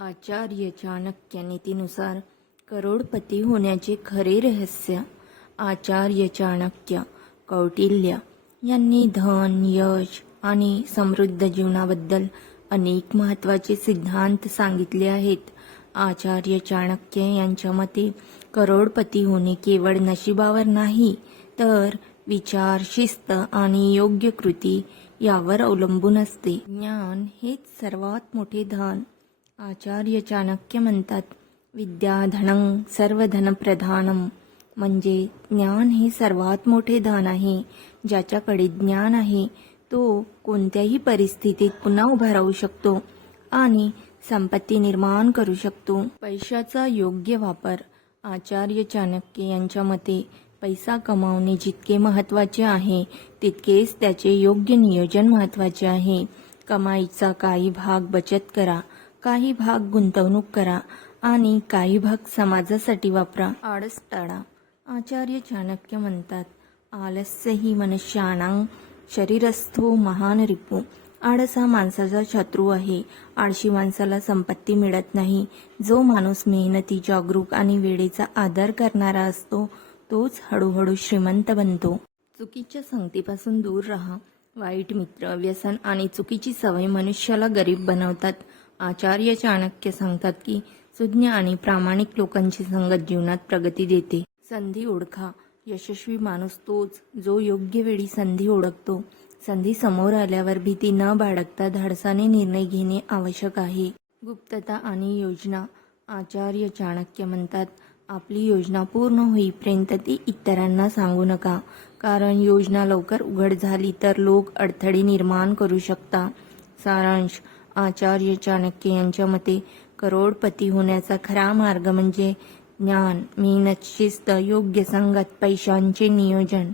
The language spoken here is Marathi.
आचार्य चाणक्य नीतीनुसार करोडपती होण्याचे खरे रहस्य. आचार्य चाणक्य कौटिल्य यांनी धन, यश आणि समृद्ध जीवनाबद्दल अनेक महत्त्वाचे सिद्धांत सांगितले आहेत. आचार्य चाणक्य यांच्या मते करोडपती होणे केवळ नशिबावर नाही, तर विचार, शिस्त आणि योग्य कृती यावर अवलंबून असते. ज्ञान हेच सर्वात मोठे धन. आचार्य चाणक्य म्हणतात, विद्या धनं सर्वधन प्रधानम, म्हणजे ज्ञान हे सर्वात मोठे धन आहे. ज्याच्याकडे ज्ञान आहे तो कोणत्याही परिस्थितीत पुन्हा उभा राहू शकतो आणि संपत्ती निर्माण करू शकतो. पैशाचा योग्य वापर. आचार्य चाणक्य यांच्या मते पैसा कमावणे जितके महत्त्वाचे आहे, तितकेच त्याचे योग्य नियोजन महत्त्वाचे आहे. कमाईचा काही भाग बचत करा, काही भाग गुंतवणूक करा आणि काही भाग समाजासाठी वापरा. आळस टाळा. आचार्य चाणक्य म्हणतात, आलस्य ही मनुष्याणां शरीरस्थो महान रिपू. आळस हा माणसाचा शत्रू आहे. आळशी माणसाला संपत्ती मिळत नाही. जो माणूस मेहनती, जागरूक आणि वेळेचा आदर करणारा असतो, तोच हळूहळू श्रीमंत बनतो. चुकीच्या संगतीपासून दूर राहा. वाईट मित्र, व्यसन आणि चुकीची सवय मनुष्याला गरीब बनवतात. आचार्य चाणक्य सांगतात की सुज्ञ आणि प्रामाणिक लोकांची संगत जीवनात प्रगती देते. संधी ओळखा. यशस्वी माणूस तोच जो योग्य वेळी संधी ओळखतो. संधी समोर आल्यावर भीती न बाळगता धाडसाने निर्णय घेणे आवश्यक आहे. गुप्तता आणि योजना. आचार्य चाणक्य म्हणतात, आपली योजना पूर्ण होईपर्यंत ती इतरांना सांगू नका, कारण योजना लवकर उघड झाली तर लोक अडथळे निर्माण करू शकतात. सारांश. आचार्य चाणक्य यांच्या मते करोडपती होण्याचा खरा मार्ग म्हणजे ज्ञान, मेहनत, शिस्त, योग्य संगत, पैशांचे नियोजन.